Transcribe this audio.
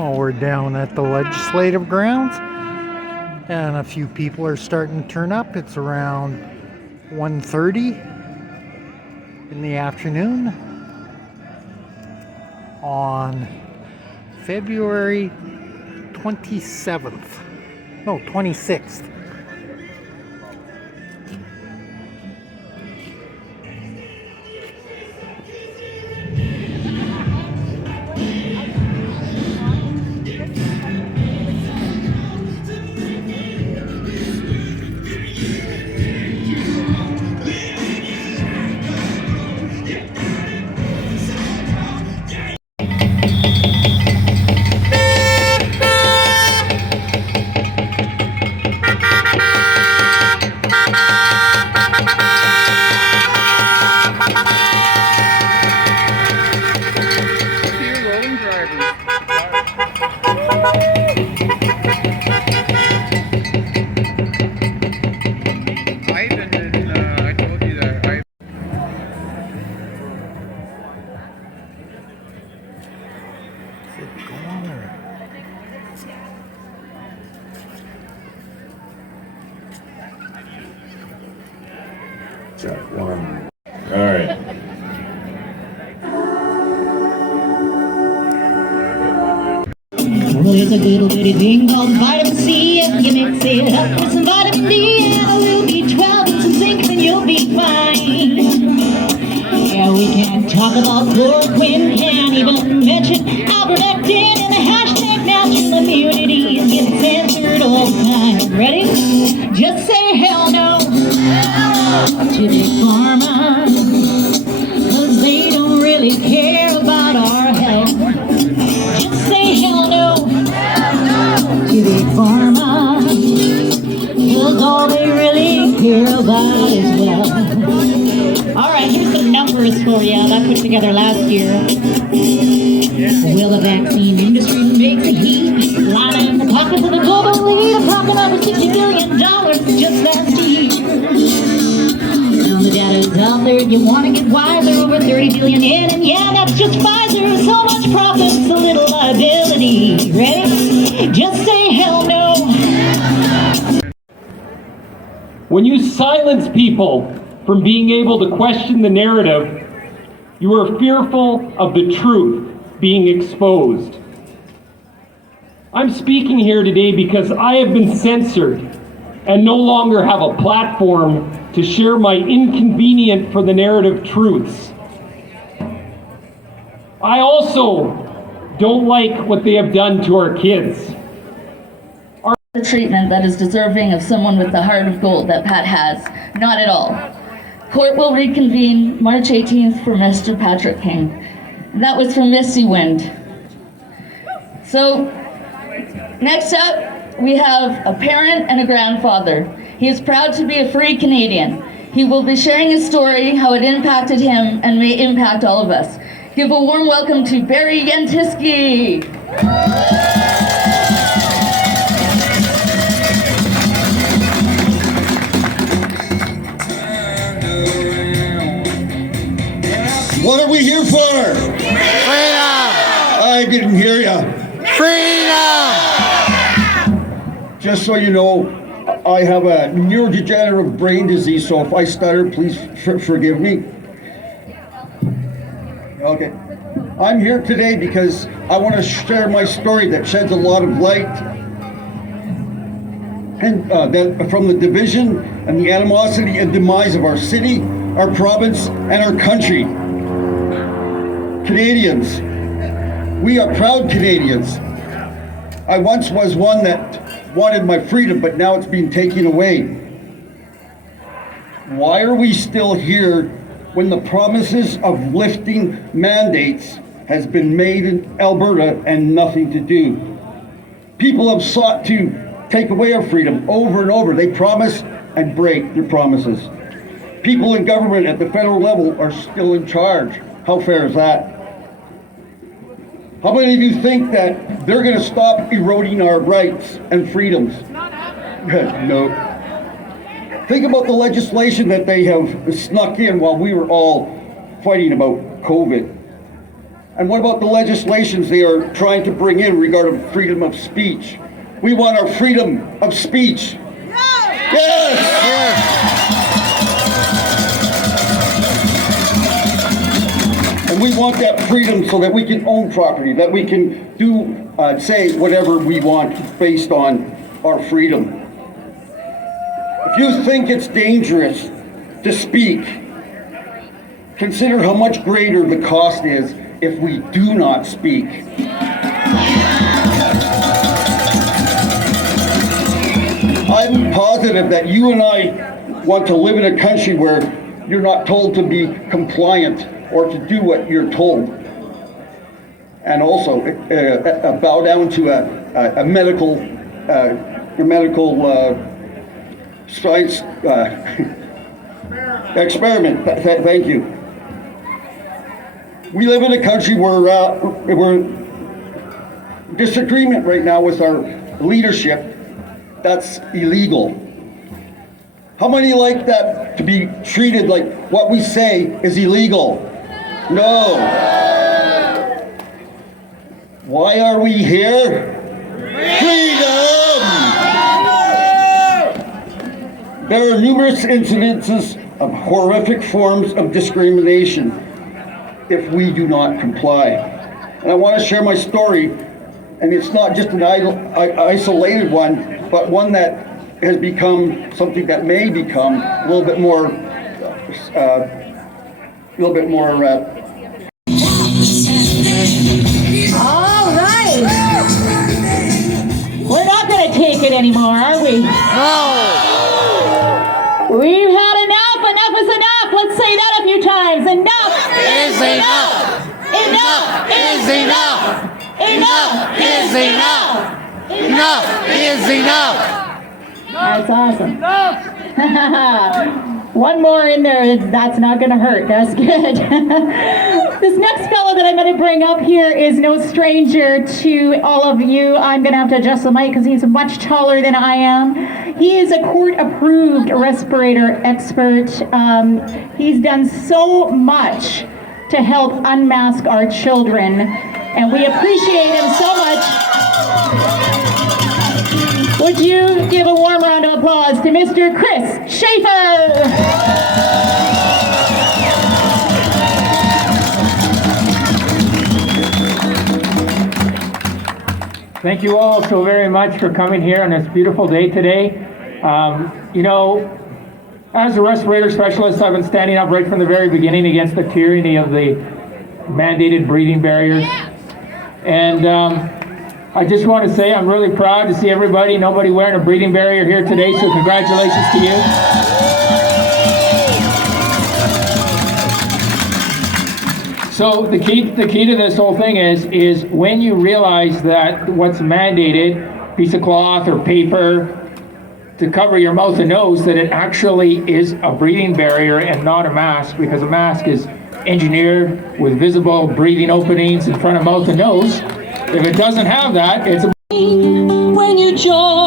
Well, we're down at the legislative grounds, and a few people are starting to turn up. It's around 1:30 in the afternoon on February 27th. No, 26th. All right. Well, there's a little bitty thing called vitamin C. If you mix it up with some vitamin D, and a little B12 and some zinc, then you'll be fine. Yeah, we can't talk about chloroquine, can't even mention Alberta-Actin, and the hashtag natural immunity is getting censored all the time. Ready? Just say hell no to big pharma, 'cause they don't really care about our health. Just say hell no to big pharma, 'cause all they really care about is wealth. Alright, here's some numbers for you that I put together last year. Will the vaccine industry make the heat? Lining in the pockets of the global elite, talking over $60 billion just last year. Now the data is out there, you want to get wiser, over 30 billion in, and yeah, that's just Pfizer. So much profit, so little liability. Ready? Just say hell no. When you silence people from being able to question the narrative, you are fearful of the truth being exposed. I'm speaking here today because I have been censored and no longer have a platform to share my inconvenient for the narrative truths. I also don't like what they have done to our kids. The treatment that is deserving of someone with the heart of gold that Pat has. Not at all. Court will reconvene March 18th for Mr. Patrick King. That was from Misty Wind. So, next up, we have a parent and a grandfather. He is proud to be a free Canadian. He will be sharing his story, how it impacted him and may impact all of us. Give a warm welcome to Barry Yantiski. What are we here for? Freedom! I didn't hear ya. Freedom! Just so you know, I have a neurodegenerative brain disease, so if I stutter, please forgive me. Okay. I'm here today because I want to share my story that sheds a lot of light and from the division and the animosity and demise of our city, our province, and our country. Canadians, we are proud Canadians. I once was one that wanted my freedom, but now it's been taken away. Why are we still here when the promises of lifting mandates has been made in Alberta and nothing to do? People have sought to take away our freedom over and over. They promise and break their promises. People in government at the federal level are still in charge. How fair is that? How many of you think that they're going to stop eroding our rights and freedoms? No. Think about the legislation that they have snuck in while we were all fighting about COVID. And what about the legislations they are trying to bring in regarding freedom of speech? We want our freedom of speech. Yes! And we want that freedom so that we can own property, that we can do, say whatever we want based on our freedom. If you think it's dangerous to speak, consider how much greater the cost is if we do not speak. I'm positive that you and I want to live in a country where you're not told to be compliant or to do what you're told. And also bow down to a medical science experiment. Thank you. We live in a country where we're disagreement right now with our leadership. That's illegal. How many like that to be treated like what we say is illegal? No. Why are we here? Freedom! There are numerous incidences of horrific forms of discrimination if we do not comply. And I want to share my story, and it's not just an isolated one, but one that has become something that may become a little bit more, All right. We're not going to take it anymore, are we? No! We've had enough. Enough is enough. Let's say that a few times. Enough Is enough! Enough Is enough! Enough Is enough! Enough is enough! That's awesome. One more in there, that's not going to hurt. That's good. This next fellow that I'm going to bring up here is no stranger to all of you. I'm going to have to adjust the mic because he's much taller than I am. He is a court-approved respirator expert. He's done so much to help unmask our children, and we appreciate him so much. Would you give a warm round of applause to Mr. Chris Schaefer? Thank you all so very much for coming here on this beautiful day today. You know, as a respirator specialist, I've been standing up right from the very beginning against the tyranny of the mandated breathing barriers. And I just want to say I'm really proud to see nobody wearing a breathing barrier here today, so congratulations to you. So the key to this whole thing is when you realize that what's mandated, piece of cloth or paper to cover your mouth and nose, that it actually is a breathing barrier and not a mask, because a mask is engineered with visible breathing openings in front of mouth and nose. If it doesn't have that, it's a... When you join